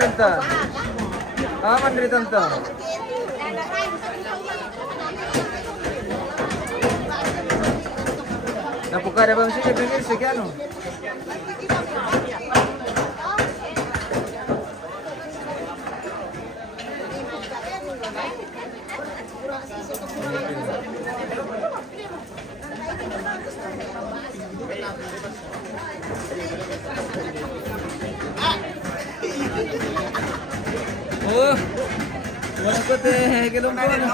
Ito. Mandiri tonto. Napukada bang sih kepingin sekian? Oh, wala ko te, galong ko na.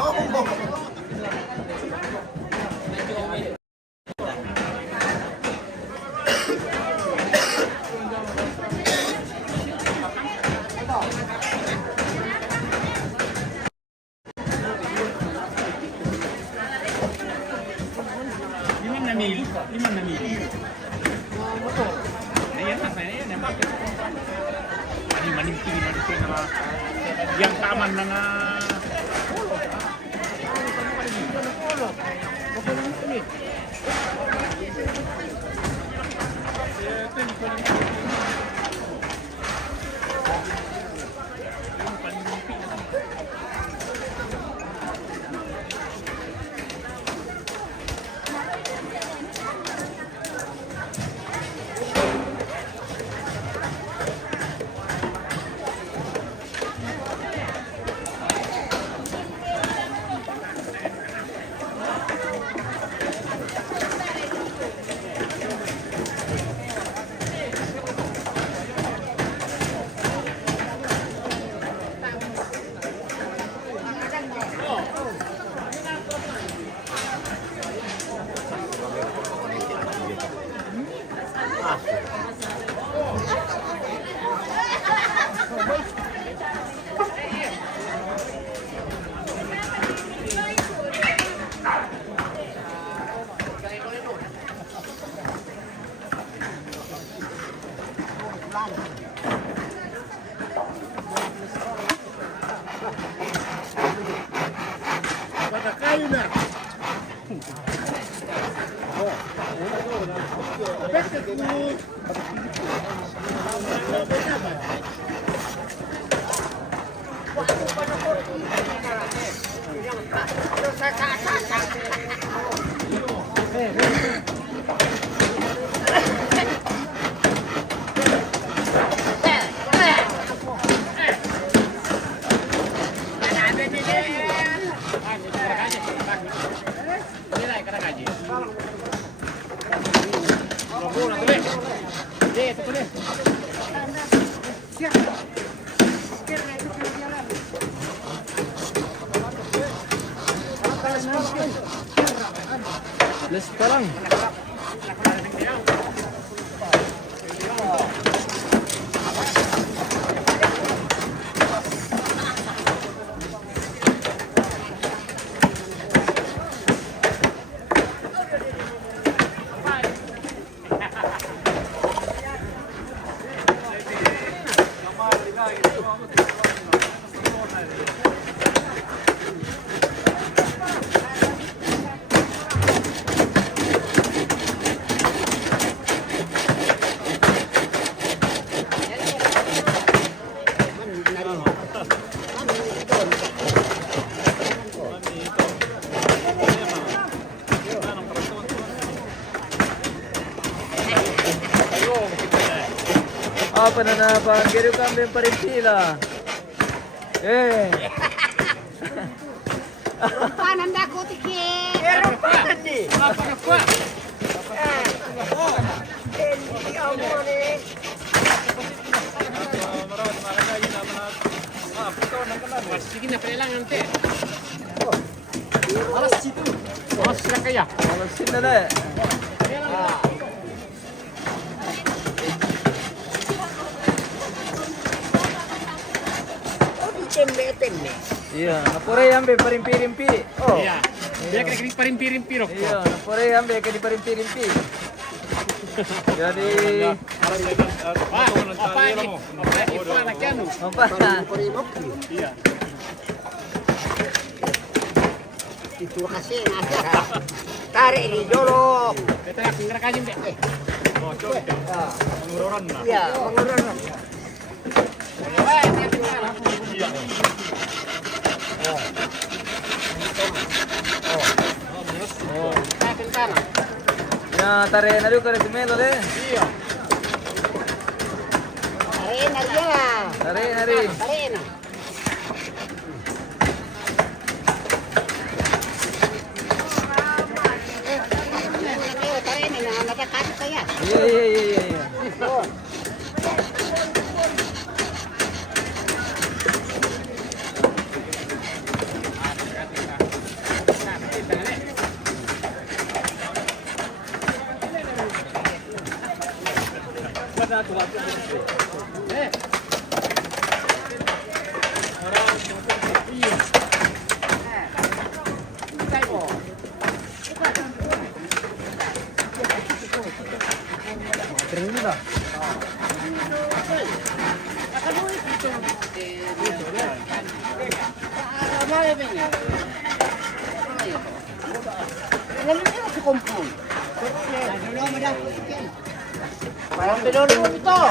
Yang taman mga Let's parang. Apa nanapan? Kaya kami pa rin sila. Eh. Rumpanan da ko tiki. rumpanan di. Apa na kwa? Sige na kailangan te. Alas situ. Alas sila kaya. Alas sila na eh. Iya, napure ambe parimpi-rimpi. Oh. Iya. Dia kena parimpi-rimpi rok. Iya, napure ambe kena parimpi-rimpi. Jadi apa anak anu? apa? Iya. Itu kasi nasa. Tarik di jorok. Betul ya, pinggir kaji mbak. Oh, coba. Pengururan lah. Iya, pengururan. Ya, tarik na dulu si Melo deh. Iya. Tarik na dia. Tarik na rin. Tarik na. Tarik na, nagkakasya kaya. Iya. Oh. Parang pinulungan ito.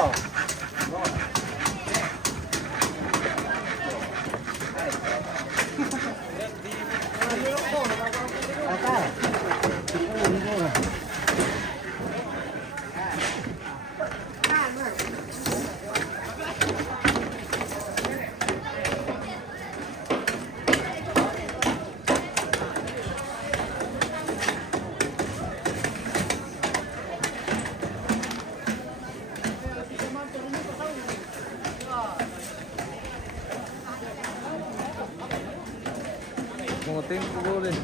Muting ko boleh.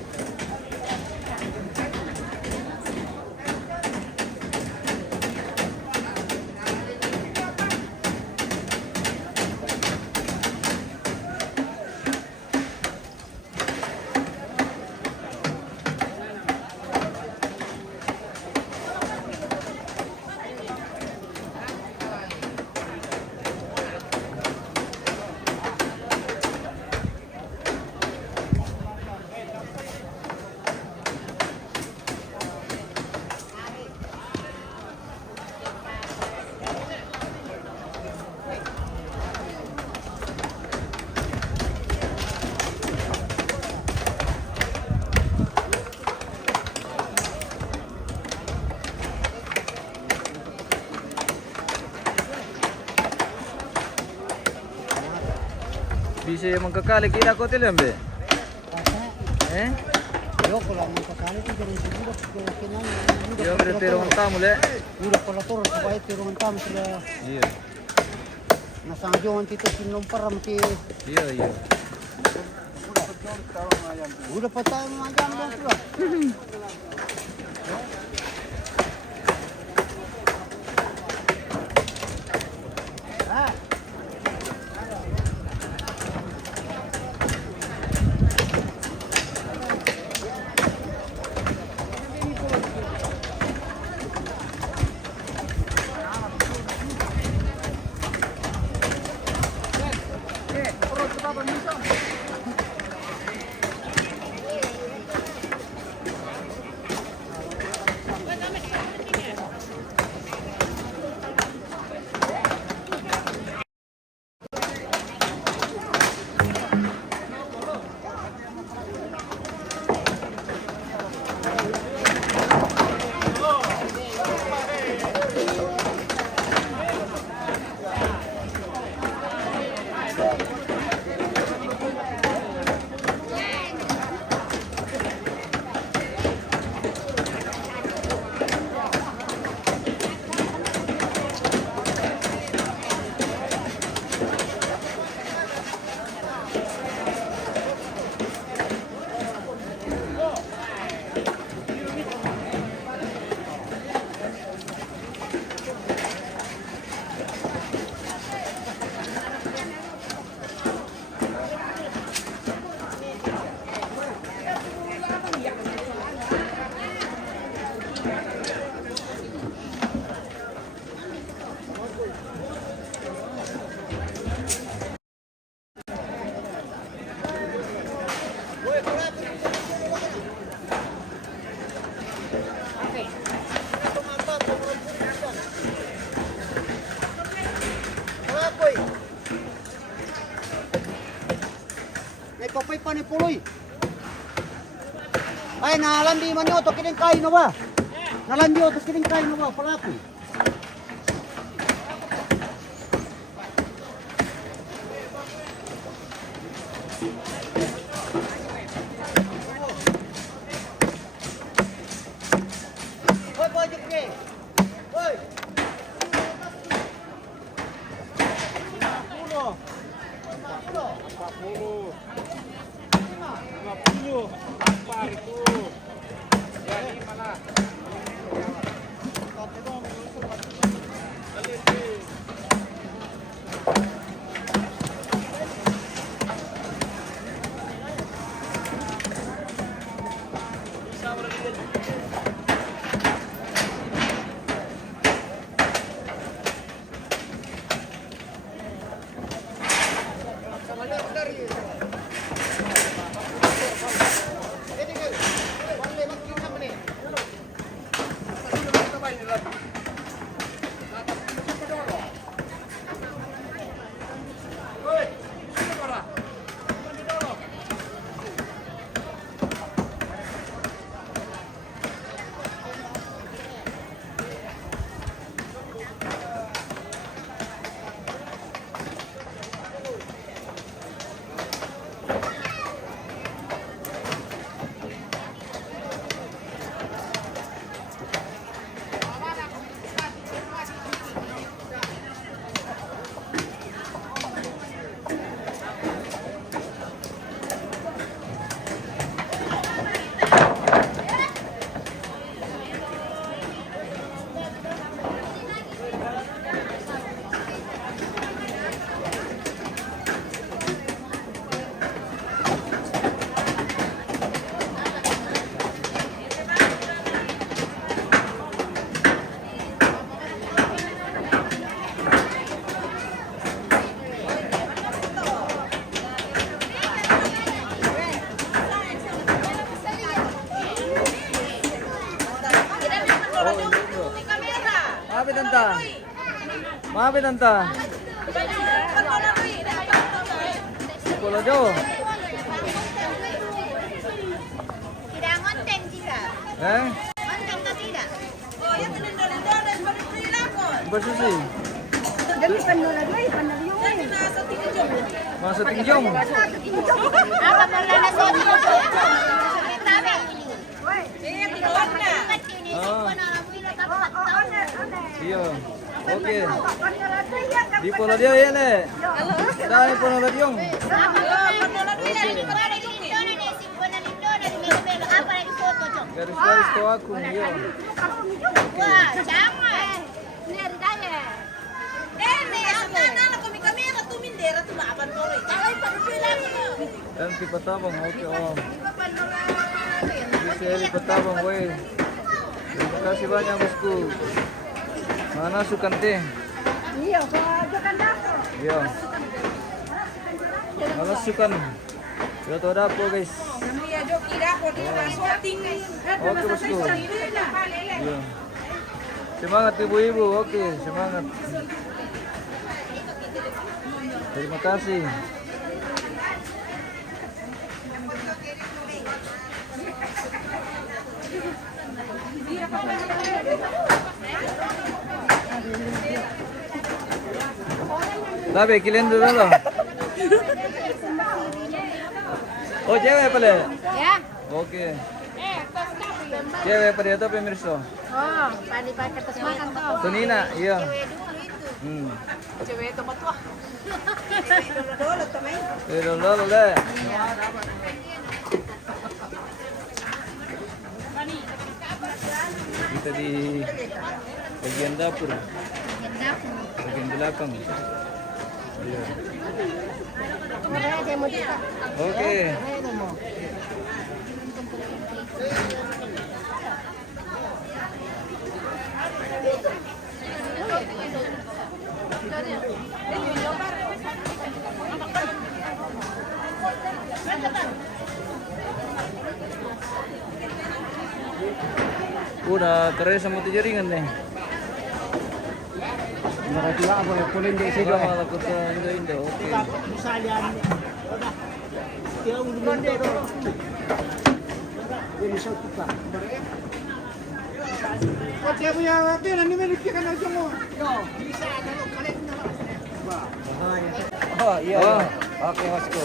Bisa magkakali kita ko tilambe. Eh? Ayoko lang magkakali ito. Ganun siguro. Yo pero tamo le. Udah pala turun supaya turun tamu sila. Iya. Nasangjohan tito sinumpara mati. Iya. Udah pa tayo mga jambon sila. kopay pa ni Puloy. Ay, nalandi man nyo, to kining kain na ba? Nalandi to kining kain na ba? Palapi. Hoy, boy, Jukri. Hoy. Maafin tanta. Maafin tanta. Pulau jauh. Tidak ngonteng jika. Ngonteng atau tidak? Oh, ya Bersusi. Jadi penula dua, penula Masuk tinjong. Apa penula tinjong? Kita ini. Iya, tinjongnya. Iya. Oke. Di Pulau dia ya le. Dari Pulau Ladiong. Garis-garis kau aku, iya. Wah, jangan. Nanti patabang, oke om. Bisa di patabang, weh. Terima kasih banyak bosku. Mana sukan teh? Iya, sukan dapur. Iya. Mana sukan? Sudah tahu dapur guys. Oke bosku. Iya. Semangat ibu-ibu, oke semangat. Terima kasih. Tapi kalian dulu loh. Oh cewek pale. Ya. Oke. Cewek pada itu pemirsa. Oh, tadi pakai kertas makan tuh. Tunina, iya. Cewek itu betul. Dulu deh. Kita di bagian dapur. Bagian belakang. Iya. Oke. Udah keres sama tujuh ringan nih. Nakatila ako, kunin di Sudah malah kita Indo. Oke. Misalian. Oh, iya. Oh, oke Wasko.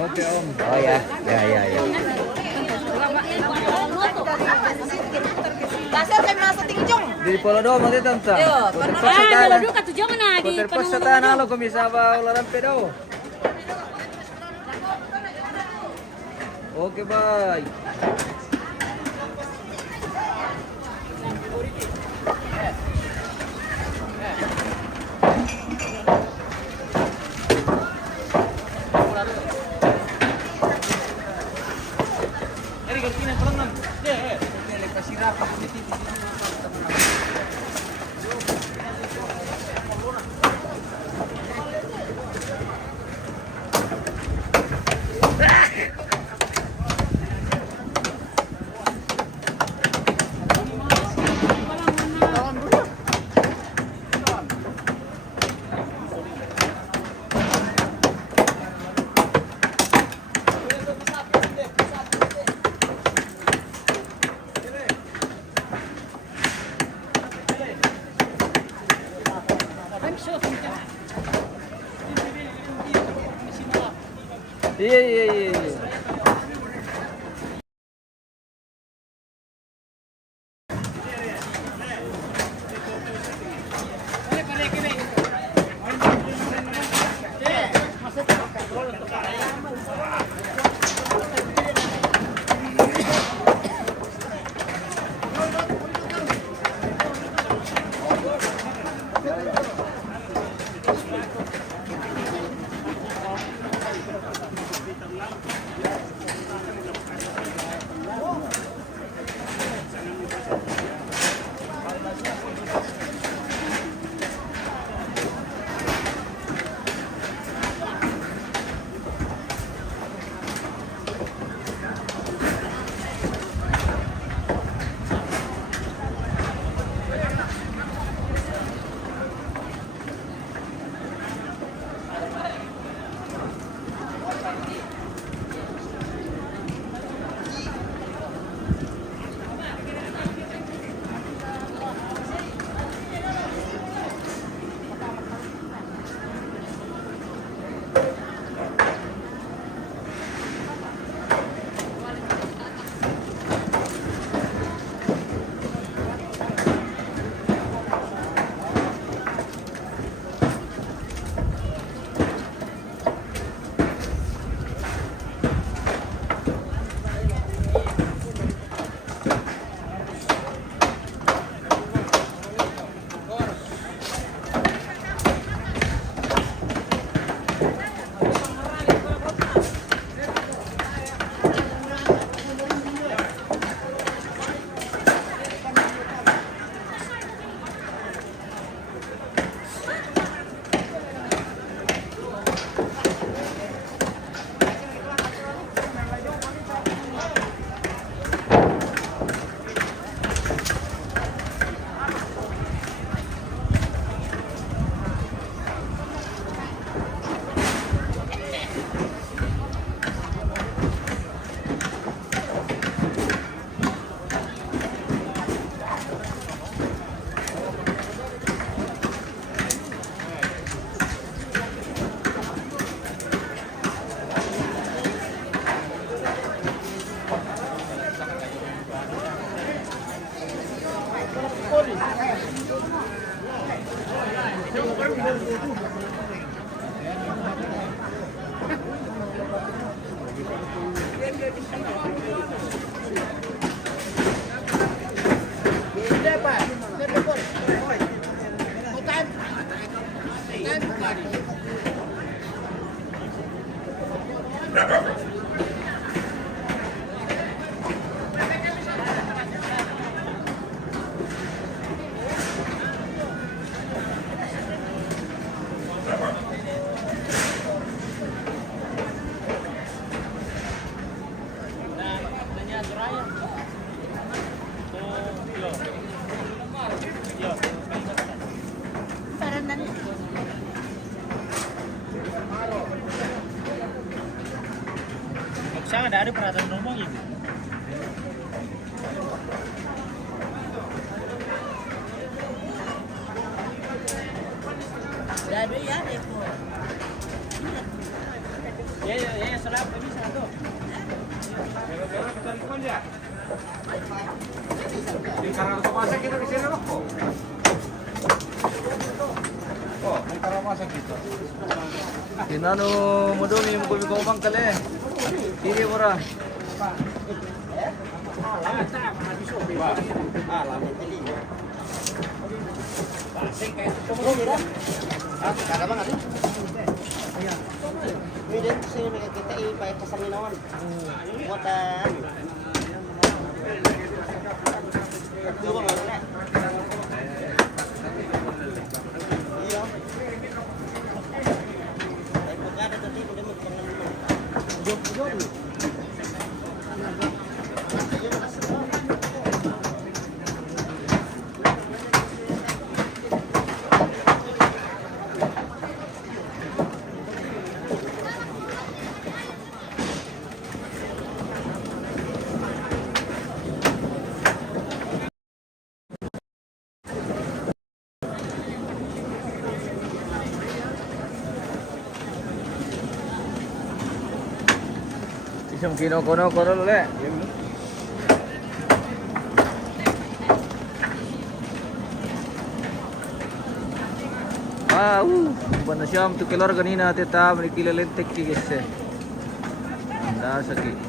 Oke Om. Oh ya, ya. Pasal kay mga sa tingjong. Di polo do mo dito ta. Dulu ka tujuan na di Terpos sa tanah lo kumisa ba ularan pedo. Oke, bye. Iya. Siya nga dari peraturan ngomong ibu. Dari ya Eko. Ya, salah kami satu. Di Karangasem kita di sini loh kok. Oh, di Karangasem kita. Tinano mo doon yung kumang kali. Kiri mo ra. Pwede sila nakakita ipay kasanginawan. Buatan. Coba nggak boleh. Iya. Tapi ada tadi udah mengenal. Jom. Isang kino-kono-kono ulit. Bana siyam tu keluar ganina teta menikilalentek kigese. Anda sakit.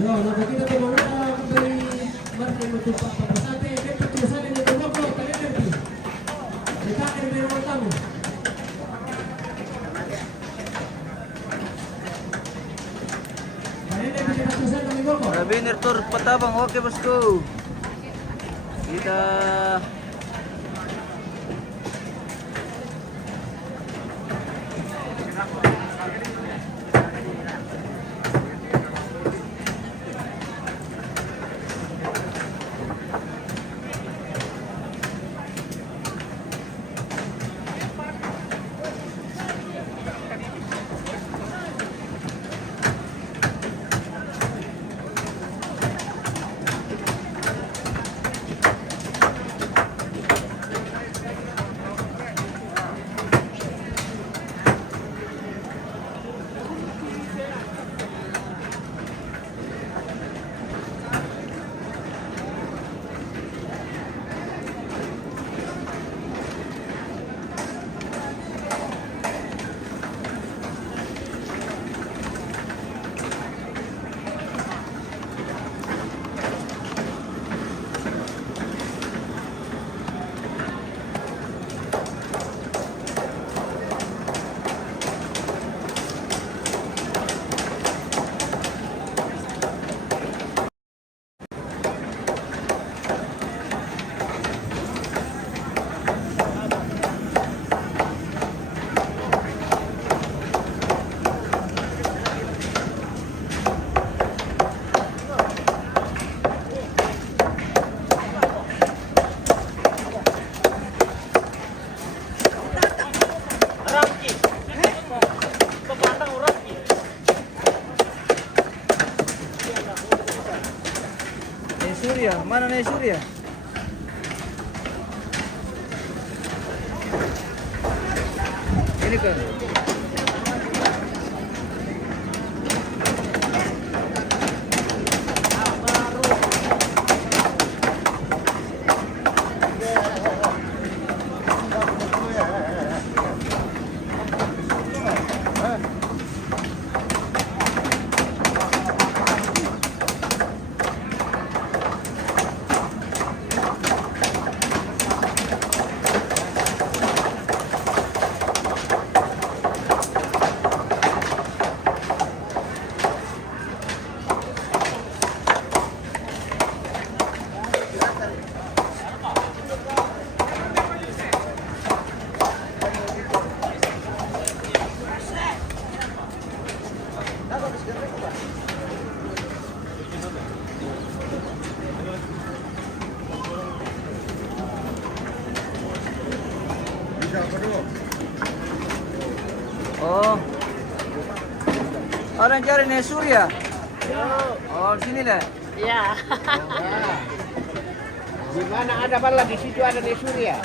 Yo, nakikita ko mga kay Martin Matupak pa sa atin. May pagkusan din ito wag ko energy. Kita kay meron tamo. Kanina pinagkusan ng ibo ko. Rabiner Tur Patabang, okay bosku. Kita Mana nih Surya? Ini kan. Oh. Orang cari nih Surya. Oh, sini deh. Iya. Di mana ada bala di situ ada di Surya.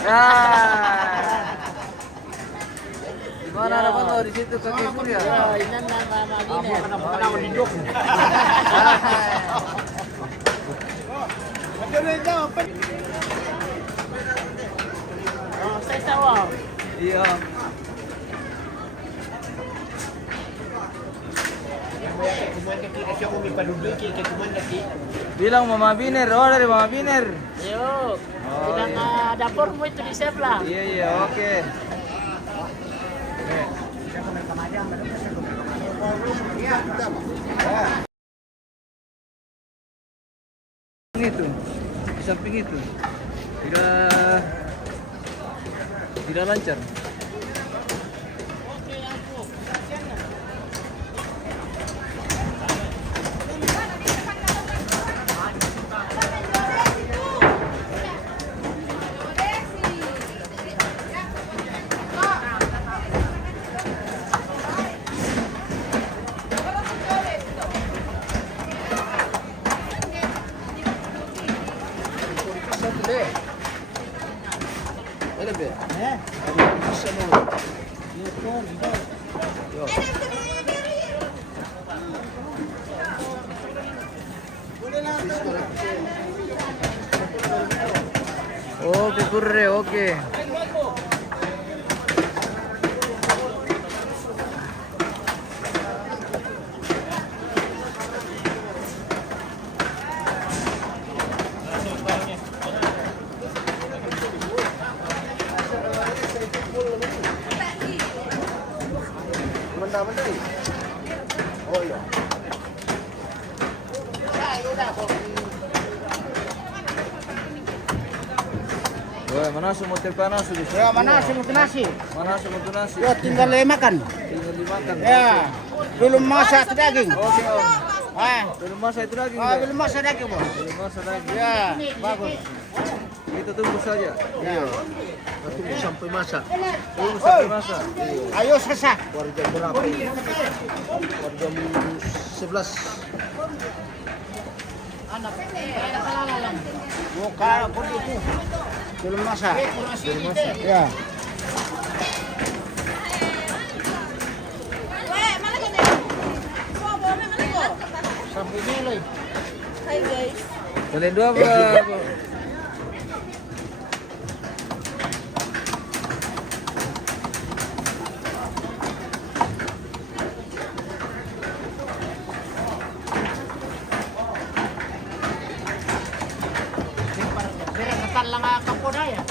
Di mana ada bala di situ kaki Surya. Ini nama gini. Oh, saya tahu. Iya. Bilang Mama Biner, oh dari Mama Biner. Yuk. Bilang dapurmu itu di sebelah. Iya iya, oke. Itu, di samping itu, tidak lancar. Oke, kurre, oke. Oh iya. Wah, mana semua panas sudah. Ya, mana semut nasi? Mana semua nasi? Ya, tinggal makan. Tinggal dimakan. Ya, belum masak daging. Oke, Om. Belum Belum masak itu lagi. belum masak daging, Bos. Belum masak lagi. Ya, bagus. Kita tunggu saja. Ya. Tunggu sampai masak. Tunggu sampai masak. Ayo sasak. Warga berapa? Warga 11. Buka pun itu. Belum masak. Belum masak. Ya. Sampai nilai. Hai guys. Kalian dua apa? Berakatan lang ang kapunaya.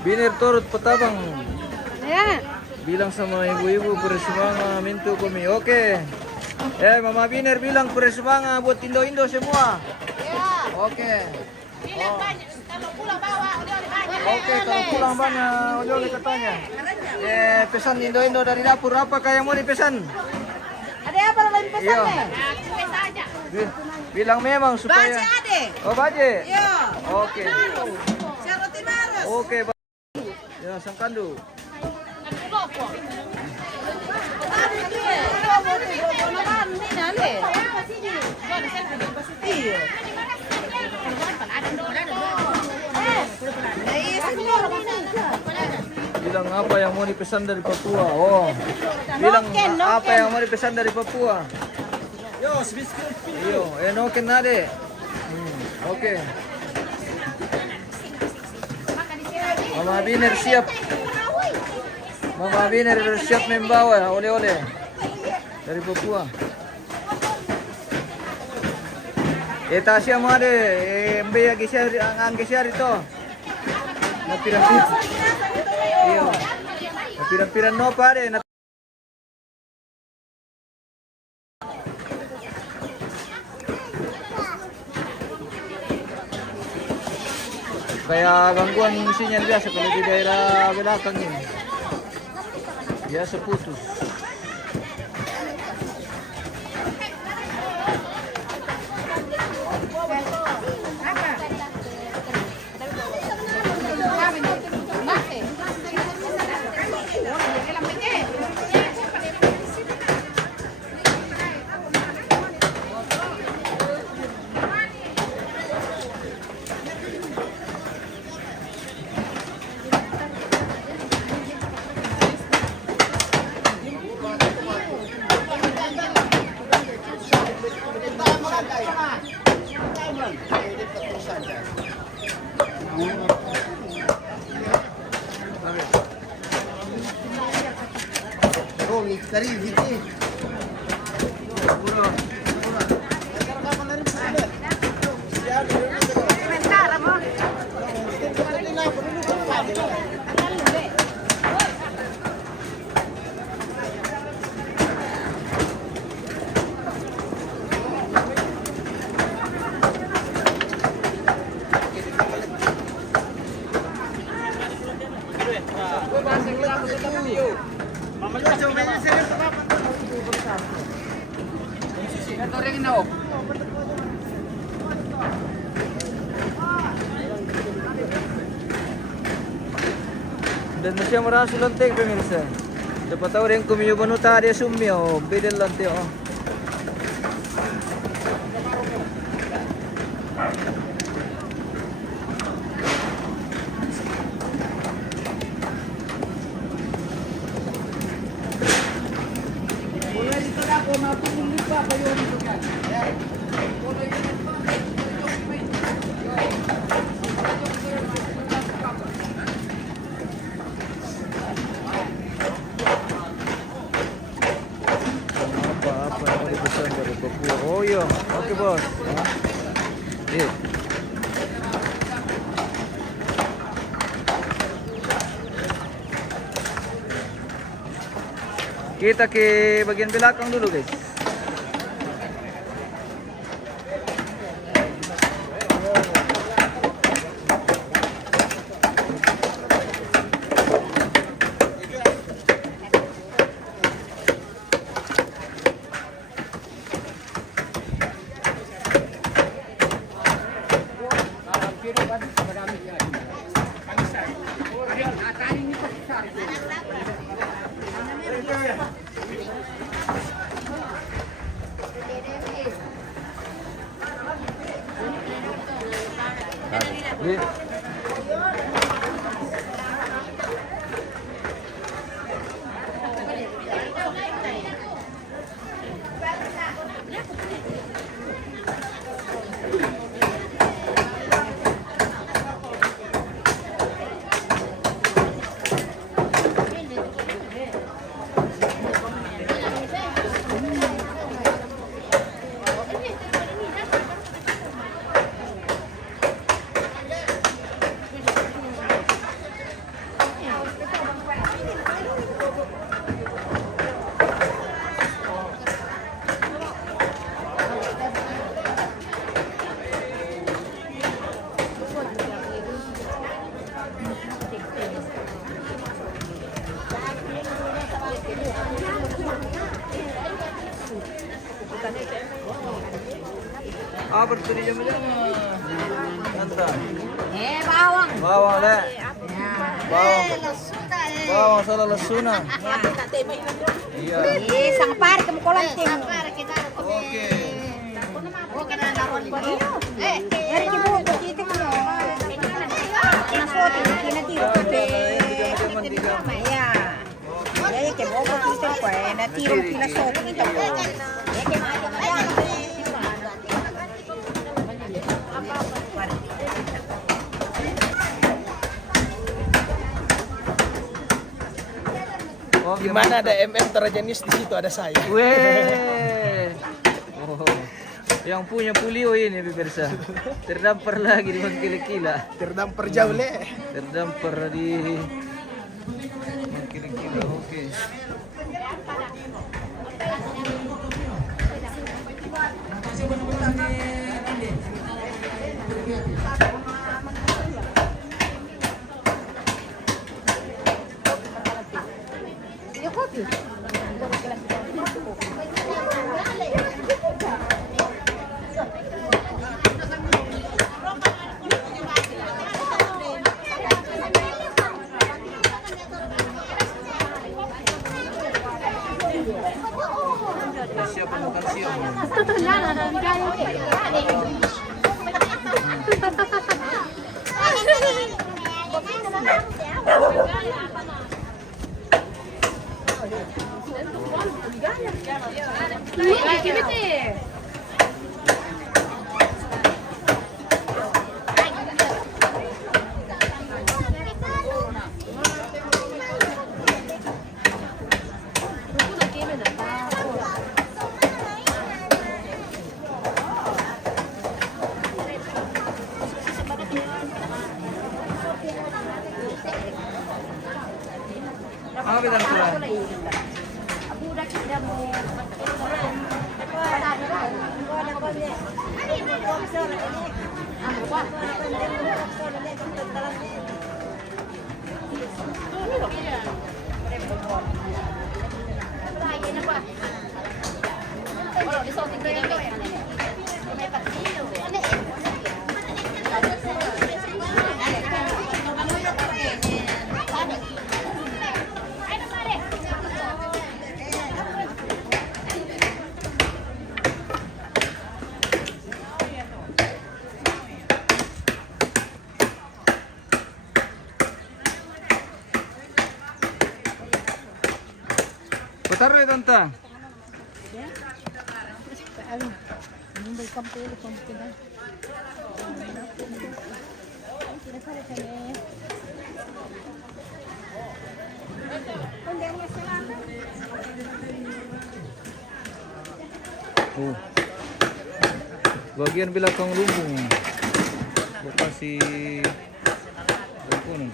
Biner turut petabang. Ya. Bilang sama ibu-ibu bersemangat mintu kami. Oke. Mama Biner bilang bersemangat buat Indo-Indo semua. Ya. Oke. Bilang banyak. Kalau pulang bawa, udah banyak. Oke, kalau pulang banyak oli-oli katanya. Pesan Indo-Indo dari dapur apa yang mau dipesan? Ada apa lain pesan Iya. nih? Pesan aja. Bilang memang supaya. Baje ade. Oh, baje. Iya. Oke. Roti marus. Oke, ya sangkandu. Bilang apa yang mau dipesan dari Papua? Oh, bilang apa yang mau dipesan dari Papua? Yo, noken nade. Oke. Mama Biner siap. Mama Biner siap membawa oleh-oleh dari Papua. Tasya mo ade, mbe ang gesyar ito. Napirapir. Iyo. Napirapir no pare. Kaya gangguan sinyal biasa kalau di daerah belakang ini. Biasa putus. Oh, dari gitu. Dan masih merasa lontek pemirsa. Siapa tahu yang kumiyo banuta dia sumyo, bedel lontek oh. Apa yang mau dipesan dari Papua? Oh iya, oke bos. Iya. Kita ke bagian belakang dulu guys. Apa tuh di jam-jam? Nanta. Bawang. Bawang le. Bawang. Lasuna Bawang salah lasuna. Iya. Sang par kamu kolan ting. Kita Oke. Oke na naron ba? Eri ibu kita ko. Nasotin kinatiro ko be. Ya. Ya que bobo kita ko na tiro pila soto ito ko. Ya que Di mana ada MM terjenis di situ ada saya. Weh. Oh. Yang punya Pulio ini pemirsa. Terdampar lagi di Mangkila-kila. Terdampar jauh le. Terdampar di Mangkila-kila. Oke. Siapa makan siang? Apa bilang kurang? Taruh ya tante. Oh. Bagian belakang lumbung. Lokasi kuning.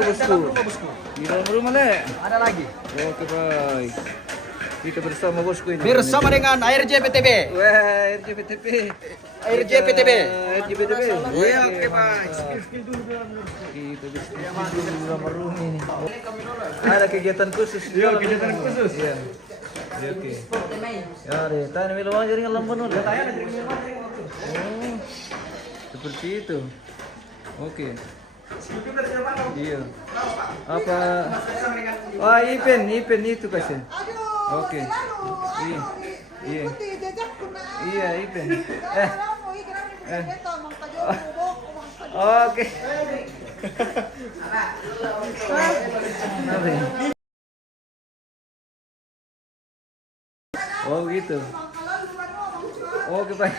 ke bosku. Di dalam rumah le. Ada lagi. Oke baik. Kita bersama bosku ini. Bersama dengan ARJ-PTB. Wah, RJPTP. ARJ-PTB. RJPTP. Iya, oke, Pak. Kita diskusi dulu sama Rumi ini. Ada kegiatan khusus. Iya, kegiatan khusus. Iya. Oke. Ya, deh. Tanya minum aja dengan lampu nol. Oh, seperti itu. Oke. Iya. Apa? Wah, Ipen itu kasih. Oke. Iya. Iya. Iya, Ipen. Oke. Oh gitu. Oke baik.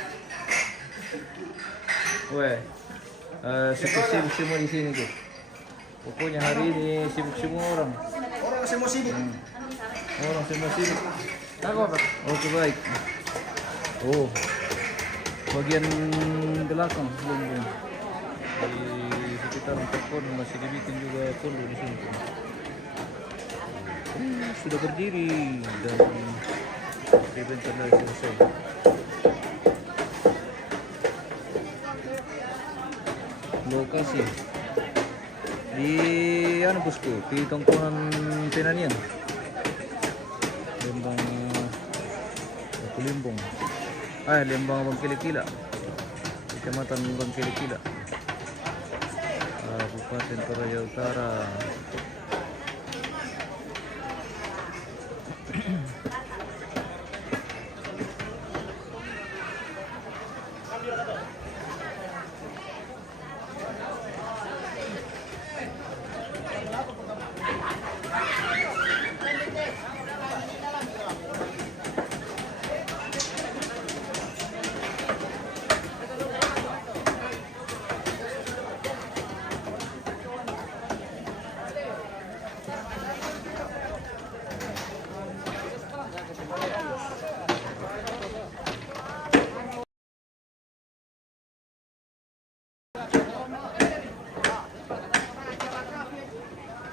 Weh, sibuk semua di sini tuh. Pokoknya hari ini sibuk semua orang. Orang semua sibuk. Orang semua sibuk. Oke baik. Oh, bagian belakang belum. Di sekitar pohon masih dibikin juga pondok di sini. Sudah berdiri dan bentar lagi selesai. Lokasi di bosku di tongkongan Penanian, Lembang Lembang Bangkili-Kila, Kecamatan Bangkili-Kila, Kabupaten Toraja Utara.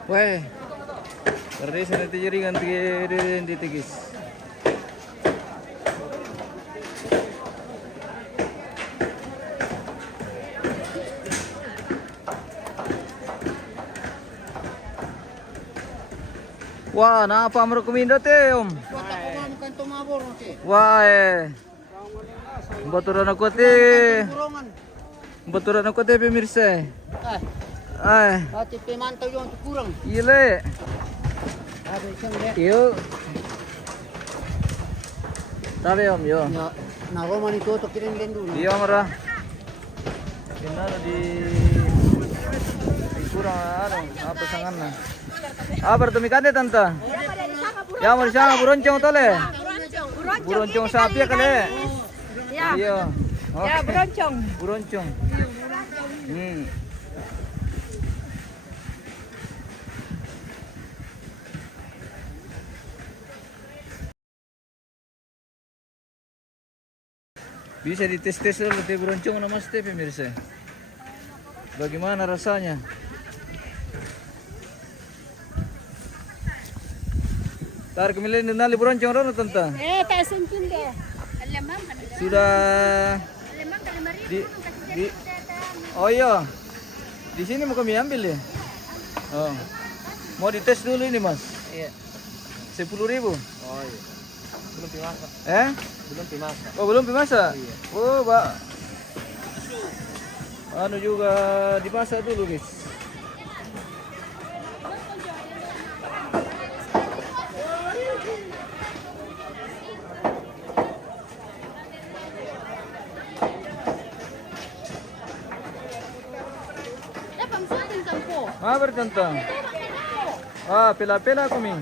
Weh, berarti sana jaringan ditigis. Wah, napa merekomenda teh om? Wah, baturan aku teh, pemirsa. Ati pemantau yung kurang. Iya le. Ada isang le. Yuk. Tabi om yo. Na Roman itu to kirim dulu. Iya marah. Kenal di kurang apa sanganna. Bertemu kade tante. Ya mau di sana buroncong tole. Buroncong sapi kali. Ya. Iya. Ya, beroncong. Buroncong. Bisa dites-tes dulu teh beroncong nama teh pemirsa. Bagaimana rasanya? Tar kemilin nali beroncong rono tante. Tak sentuh deh. Alamam kan. Sudah Alamam kalau di Oh iya. Di sini mau kami ambil ya? Oh. Mau dites dulu ini, Mas? Iya. 10.000. Oh iya. Belum dimasak. Belum dimasak. Oh, belum dimasak? Iya. Oh, Pak. Anu juga dimasak dulu, guys. Bertentang. Pela-pela kami.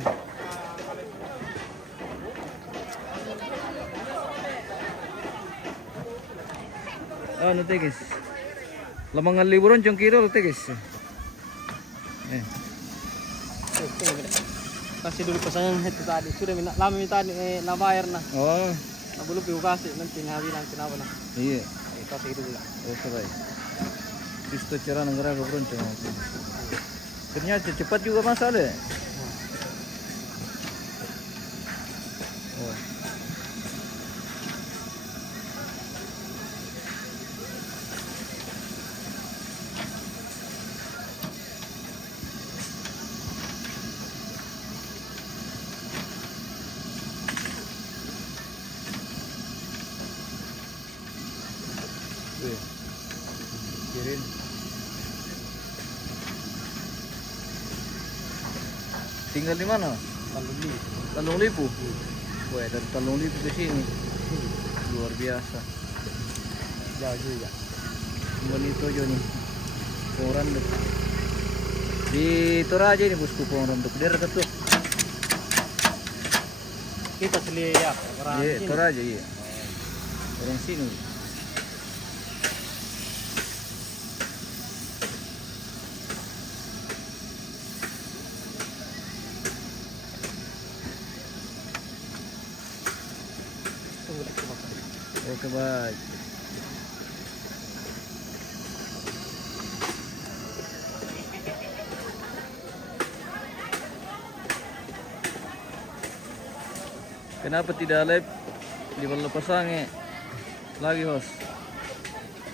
Ano guys? Lamangan liburan jong kilo guys. Kasih dulu pesanan itu tadi. Sudah lama minta nabayar na. Oh. Belum kasih nanti bilang kenapa na. Iya. Kasih dulu lah. Oke baik. Isto cara negara beroncong. Ternyata cepat juga Mas Ale. Oh. Kirim. Tinggal di mana? Talung Lipu. Wah, dari Talung Lipu ke sini. Luar biasa. Jauh juga. Bonito jo nih. Pongrandu. Di Toraja ini bosku Pongrandu. Dia dekat tuh. Kita seli ya. Iya, Toraja iya. Orang sini. Oke baik. Kenapa tidak live di Balapasange lagi host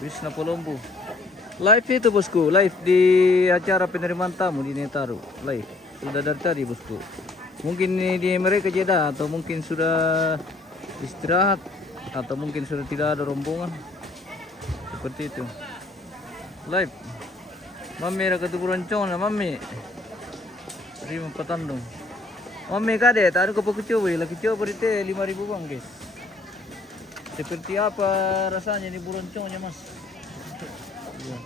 Wisna Polombu? Live itu bosku, live di acara penerimaan tamu di Netaru. Live sudah dari tadi bosku. Mungkin di mereka jeda atau mungkin sudah istirahat atau mungkin sudah tidak ada rombongan seperti itu. Live Mami ada ketuburan cona Mami terima petandung Mami kade tak ada kopi coba lagi coba di teh 5.000 bang guys. Seperti apa rasanya ini buronconnya Mas? Ya.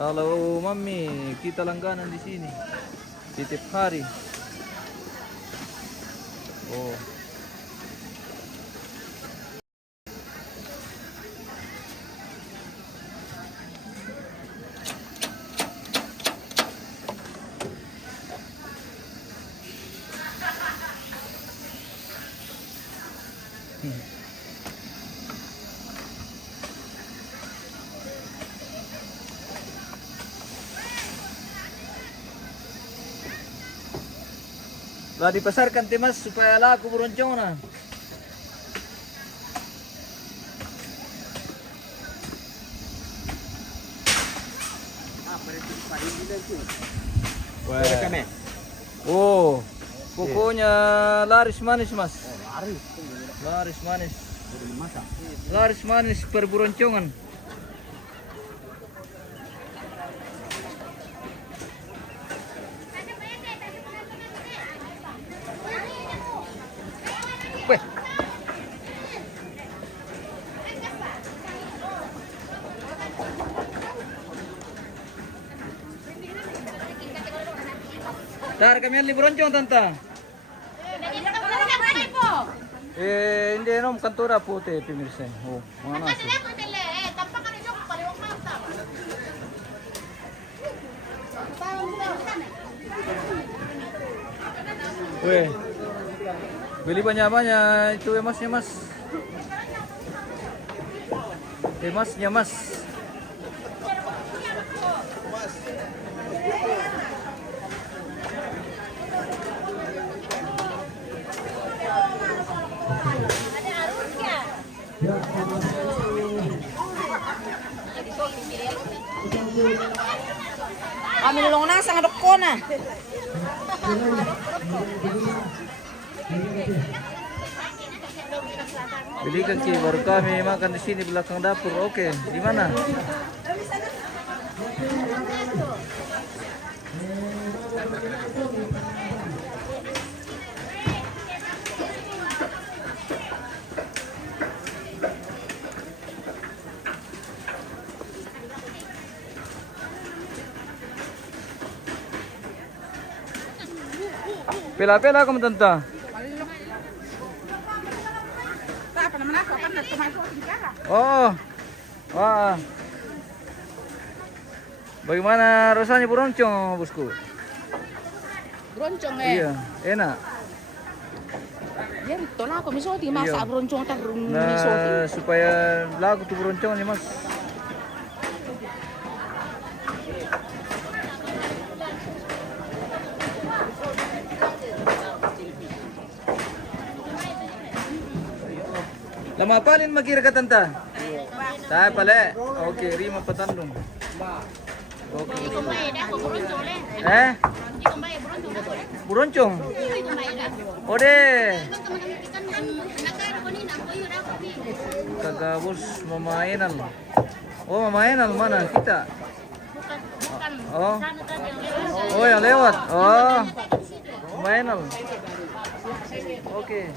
Kalau Mami kita langganan di sini setiap hari. Oh. Lah dipasarkan Mas supaya laku buroncong na. Wah. Oh, pokoknya laris manis Mas. Laris manis. Laris manis per buroncongan. Weh. Dar kami yang buroncong tante. Hindi nom kantura puti pimirsen. Oh, mga nasi. Weh. Beli banyak-banyak itu emasnya Mas. Emasnya Mas. Kami nulong na sa ngadok ko na. Belikan Ki, baru kami makan di sini belakang dapur. Oke, di mana? Pela-pela kamu tante. Oh, wah. Bagaimana rasanya buroncong, bosku? Buroncong Iya, enak. Ya, betul lah. Kami soalnya masak Iya. buroncong tak Nah, supaya laku tuh buroncong nih, Mas. Lama palin makira ka tanta? Saya pala. Okay, rima patandong. Okay. Eh? Buroncong. Ode. Kagabos mamainal. Oh, mamainal mana kita? Oh. Oh, yang lewat. Oh. Mamainal. Oke.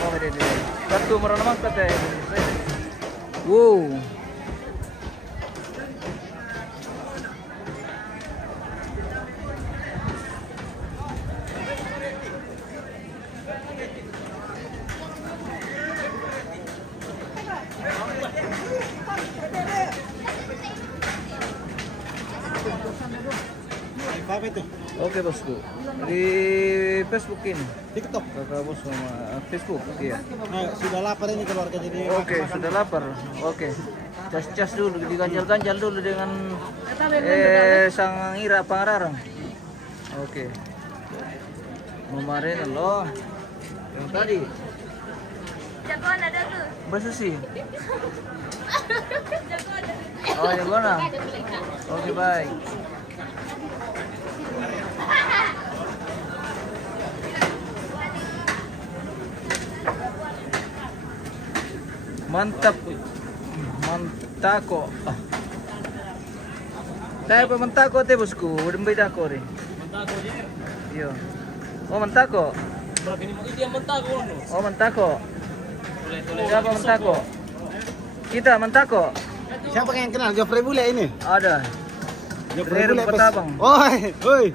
Oh, ini. Kartu merenang kata ya. Wow. Apa itu? Oke bosku. Di Facebook ini. TikTok. Kakak bos sama Facebook. Iya. Nah, sudah lapar ini keluarga jadi. Oke, sudah lapar. Oke. Cas-cas dulu, diganjal-ganjal dulu dengan sang Ira Pangararang. Oke. Kemarin loh. Yang tadi. Jagoan ada tuh. Bersusi. Oh, jagoan. Oke, baik. Mantap. Mantako. Tayo pa mantako te bosku. Udah beda ko rin. Mantako dia. Iyo. Oh, mantako. Berapa ini mau dia mantako no? Oh, mantako. Tulen-tulen. Siapa mantako? Kita mantako. Siapa yang kenal Jofre Bule ini? Ada. Jofre Dari Bule. Petabang. Oi, oi.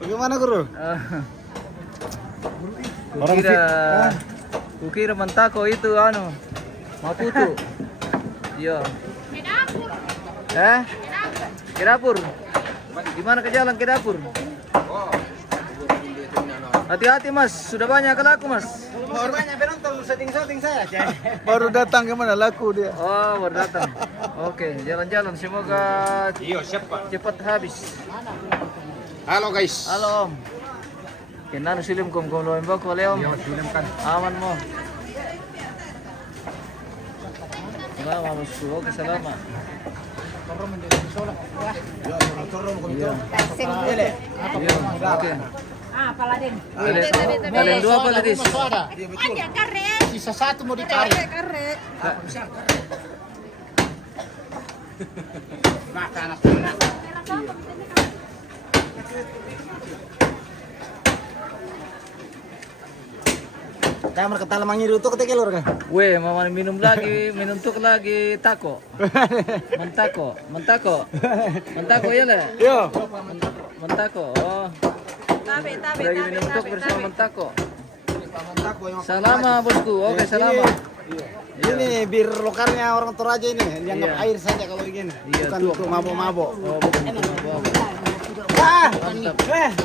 Bagaimana guru? Orang Kukira mantako itu anu Maputo. Iya. Ke dapur. Gimana ke jalan ke dapur? Hati-hati mas, sudah banyak laku mas. Baru banyak penonton setting saya. Baru datang kemana laku dia? Oh, baru datang. Oke, jalan-jalan semoga cepat habis. Halo guys. Halo om. Kenapa silim kom loin bako leom? Aman mo. Salamat bosku. Oke, salamat. Iya. Iya. Oke. Ah, Paladin. Kalian dua apa tadi? Ada karet. Sisa satu mau dicari. Karet. Kamar kata lemangnya itu ketika lur kan? Weh, mau minum lagi, minum tuk lagi tako. Mentako ya le? Yo. Mentako. Oh, Tabe. lagi minum tuk bersama mentako. Salama bosku. Oke, salama. Ini bir lokalnya orang Toraja ini, dianggap Iya. air saja kalau begini. Iya, Bukan tuh. untuk mabok-mabok. Oh, bukan mabok. Ah, Mantap.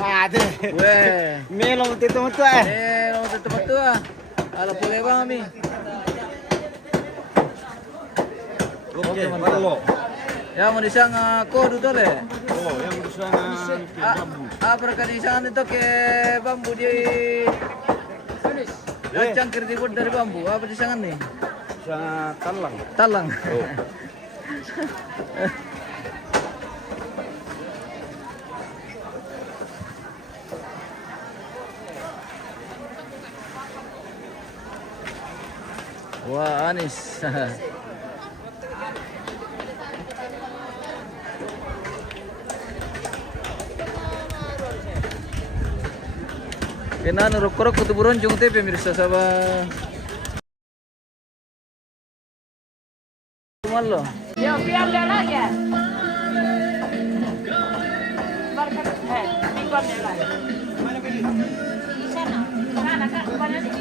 ada. Weh, Melong itu tuh mau tetap tua. Ala boleh bang kami. Oke, mantap. Ya mau disang kodu tuh le. Oh, yang di sana Apa kadisangan itu ke bambu di cangkir dibuat dari bambu. Apa disangan nih? sangat talang. Talang. Wah, Anis. Kena rok-rok kutu buronjong teh pemirsa sabah. Malo. Yo, biar dia lagi. Mingguan dia lagi. Di sana. Sana kan, mana nih?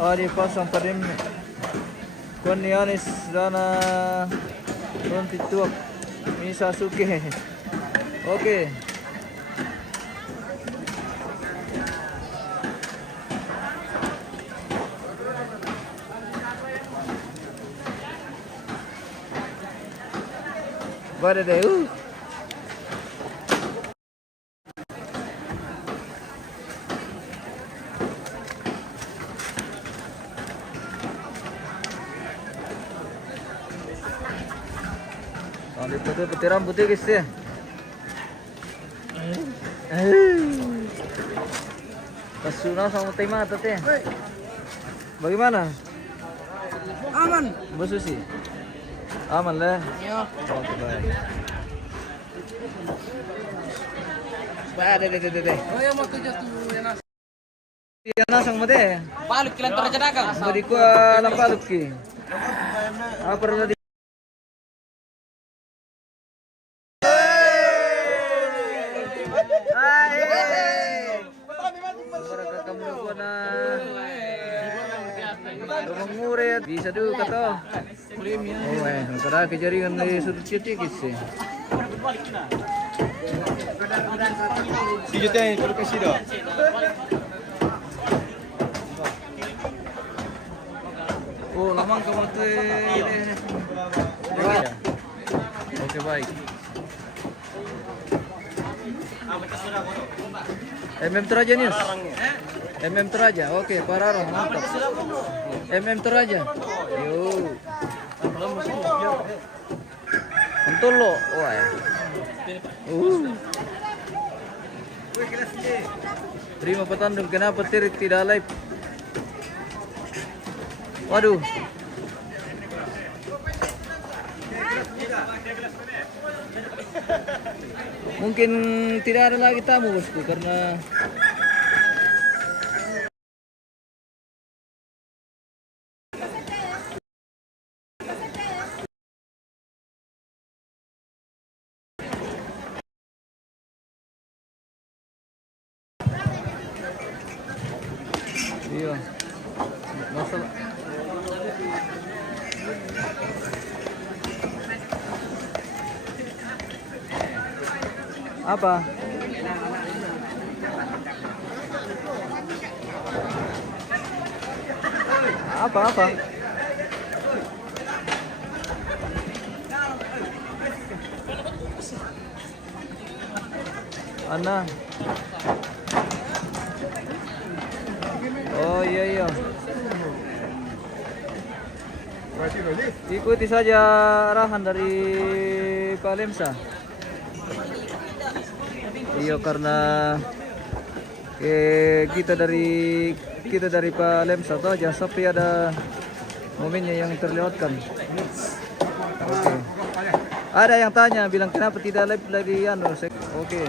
Oh, dipasang pa rin. Kuan ni Anis dana non tituak. Ni Sasuke. Okay. Bada deh. Putih rambutnya guys ya. Kasuna sama tema tete. Bagaimana? Aman. Bu Susi. Aman lah. Iya. Oke, baik. Deh. Oh, yang mau tujuh tuh yang nasi. Yan nasang mo de. Balik kilang tara dyan agad. Bari ko napalot ki. Pero na di. Murid bisa dulu kata. Oh, kada kejaringan ni sudut cikis sih. Sijutnya terus kasih dah. Oh, lamang kamu tuh. Oke, baik. MM Toraja nih. MM Toraja. Oke, Pararo, mantap. MM Toraja. Yo. Entul lo. Wah. Terima petandung, kenapa Tirik tidak live? Waduh. Mungkin tidak ada lagi tamu bosku karena iya. Masalah apa? Apa? Ana. Oh iya. Ikuti saja arahan dari Pak Lemsa. Iya karena kita dari Pak Lemsa toh jangan sampai ada momennya yang terlewatkan. Oke. Ada yang tanya bilang kenapa tidak live lagi Oke.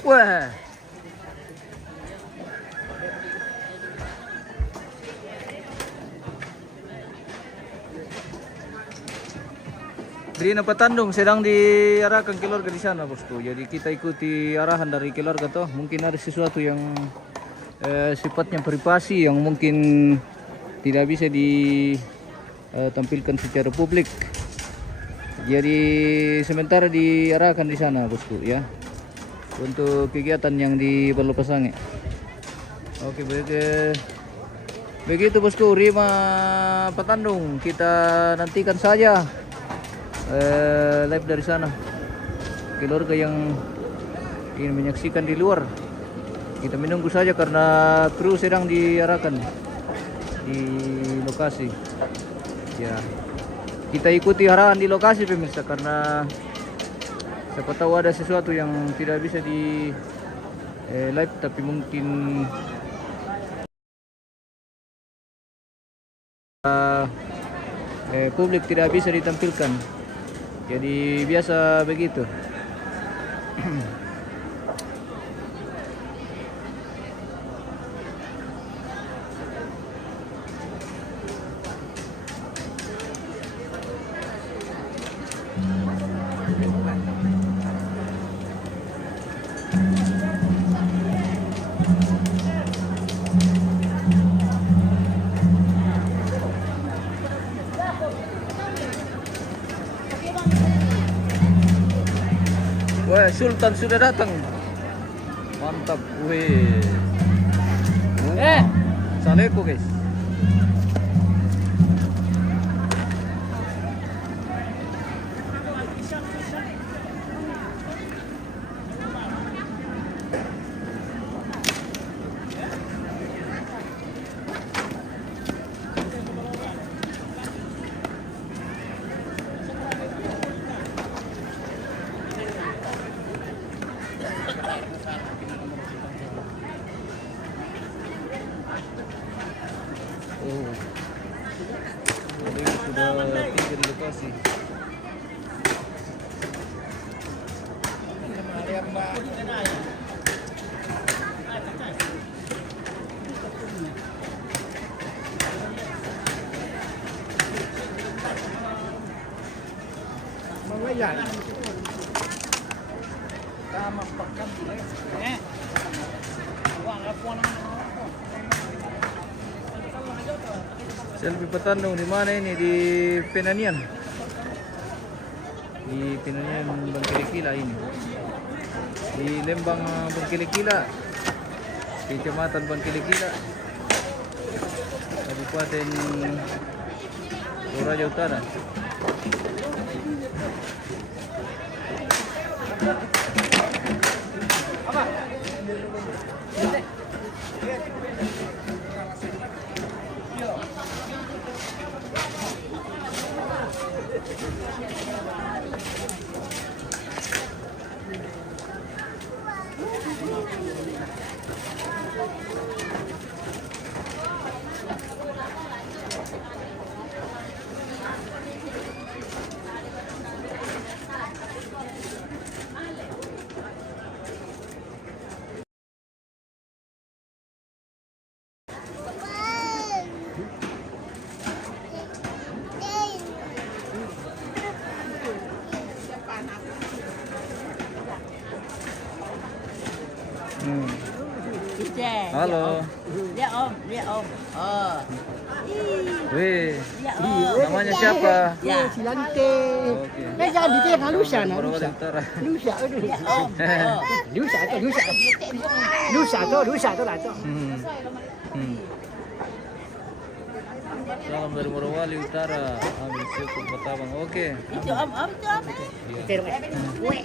Wah. Rina Patandung sedang diarahkan keluarga di sana, bosku. Jadi kita ikuti arahan dari keluarga toh. Mungkin ada sesuatu yang sifatnya privasi yang mungkin tidak bisa ditampilkan secara publik. Jadi sementara diarahkan di sana, bosku, ya. Untuk kegiatan yang di Ballo Pasange. Oke, begitu bosku, Rima Patandung. Kita nantikan saja live dari sana. Keluarga yang ingin menyaksikan di luar, kita menunggu saja karena kru sedang diarahkan di lokasi. Ya, kita ikuti arahan di lokasi pemirsa, karena siapa tahu ada sesuatu yang tidak bisa di live, tapi mungkin publik tidak bisa ditampilkan. Jadi biasa begitu. Wah, Sultan sudah datang. Mantap. Wih. Saleko, guys. Oh, jadi sudah tiga di lokasi. Selfie Patandung di mana ini? Di Penanian. Di Penanian Bangkilikila ini. Di Lembang Bangkilikila. Kecamatan Bangkilikila. Kabupaten Toraja Utara. Halo. Lihat om. Oh. Wih, Ya om. namanya siapa? Ya. Silante. Oke. Jangan ditiap halusan. Morowali Utara. Lusa, aduh. Ya om. Oh. Lusa tu lah tu. Hmm. Salam dari Morowali Utara. Ambil syukur Batabang. Oke. Itu om itu om. Ngoe.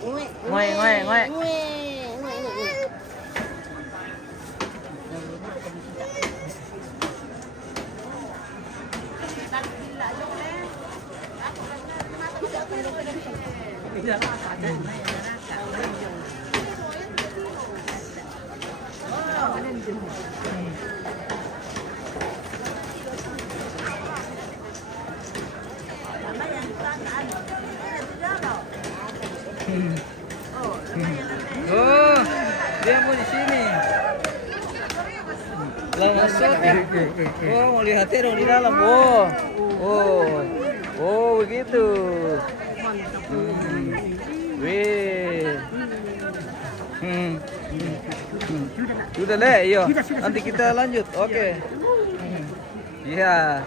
Oh, dia mau di sini. Lah masuk. Oh, mau lihat dong di dalam. Oh, begitu. Wih. Sudah Le, iyo. Nanti kita lanjut. Oke. Iya.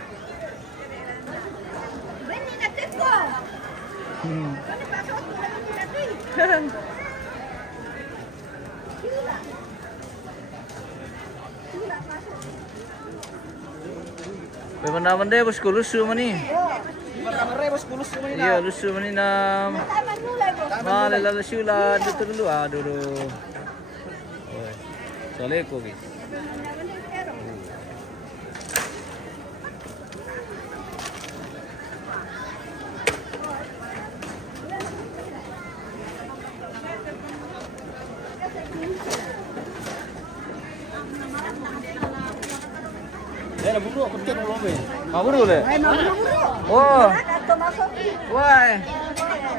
Benar-benar deh bosku lusuh mani. Iya lusuh mani nam. Malah lalu siulan itu dulu aduh. Soalnya kok guys. Maburu le. Oh. Wah.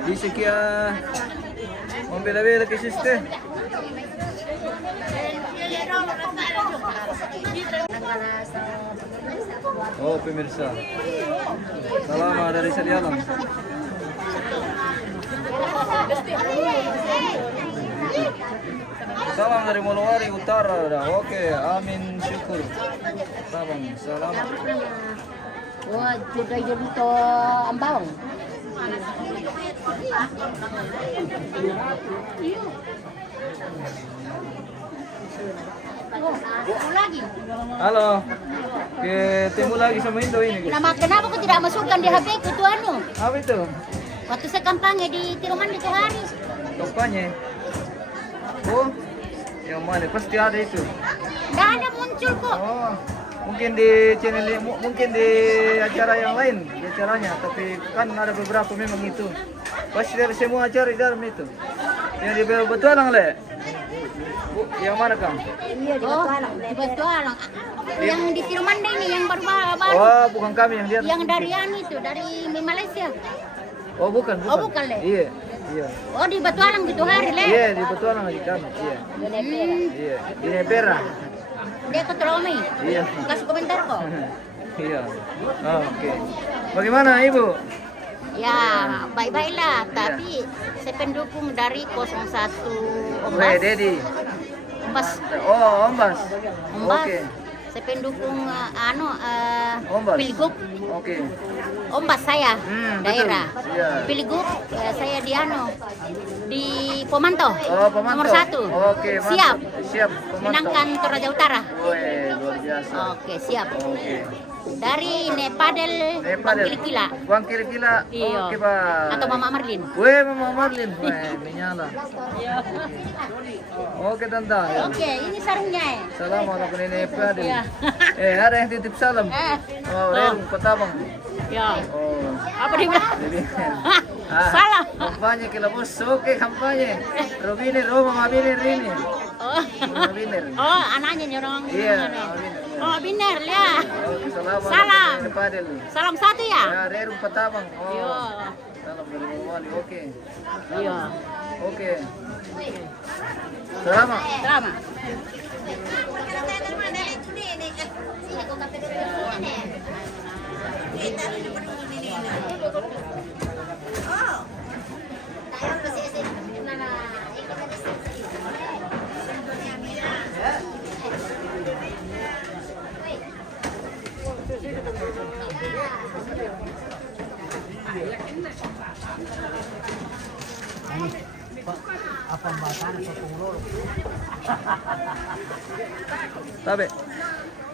Di sekian membela-bela ke siste. Oh pemirsa. Salam dari Sadialam. Salam dari Molowari Utara. Oke, amin syukur. Salam. Wah, sudah jadi to ambang. Lagi. Halo. Ketemu lagi sama Indo ini. Kenapa kau tidak masukkan di HP ku tuh anu? Apa itu? Waktu saya kampanye di Tiruman itu hari. Kampanye. Oh. Yang mana? Pasti ada itu. Tidak ada muncul kok. Oh. Mungkin di channel mungkin di acara yang lain di acaranya, tapi kan ada beberapa memang itu. Pasti dari semua acara di dalam itu. Yang di Batualang le. Bu, yang mana Kang? Iya di Batualang. Di Batualang. Yang di Tirumanda ini yang baru. Oh, bukan kami yang dia. Yang dari anu itu, dari Malaysia. Oh, bukan. Oh, bukan le. Iya. Oh, di Batualang gitu hari le. Iya, di Batualang lagi kami. Iya. Iya, di Nepera. Dia keteromai. Iya. Kasih komentar kok. Iya. Oh, oke. Bagaimana Ibu? Ya, baik-baiklah. Tapi saya pendukung dari 01 Ombas. Weh, Dedi. Ombas. Oh, Ombas. Ombas. Oke. Saya pendukung Ombas. Pilgub. Oke. Ombas saya daerah. Betul. Iya. Pilgub saya di Pemantau. Oh, Pemantau. Nomor 1. Oke, mantap. Siap. Siap, Pemantau. Menangkan Toraja Utara. Weh, luar biasa. Oke, siap. Oke. Dari Nepadel, Bang Kilikila. Bang Kilikila. Iya. Oke, Pak. Atau Mama Marlin. Weh, Mama Marlin. Weh, menyala. Oke, Tante. Oke, ini sarungnya ya. Salam ala penene Padel. Iya. Ada yang titip salam. Oh, Rerung Petabang. Ya. Oh. Apa dia bilang? Jadi, Salah. Kampanye kila bos. Oke, kampanye. Robiner, Mama Biner ini. Oh. Mama Biner. Oh, anaknya nyorong. Iya, Mama Biner. Oh, biner ya. Oke, salam. Salam. Ala Padel. Salam satu ya? Ya, Rerung Petabang. Oh. Iya. Salam dari Mama Wali. Oke. Iya. Oke. Selamat. Selamat. Apa bahasanya 10 Tabe.